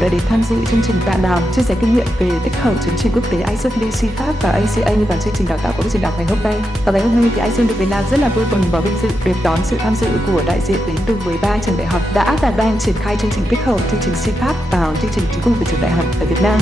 đã đến tham dự chương trình tọa đàm chia sẻ kinh nghiệm về tích hợp chương trình quốc tế IELTS CFAP và ACA vào chương trình đào tạo của trường đại học ngày hôm nay. Và ngày hôm nay thì IELTS Việt Nam rất là vui mừng và vinh dự được đón sự tham dự của đại diện đến từ 13 trường đại học đã và đang triển khai chương trình tích hợp chương trình CFAP vào chương trình cuối cùng của trường đại học ở Việt Nam.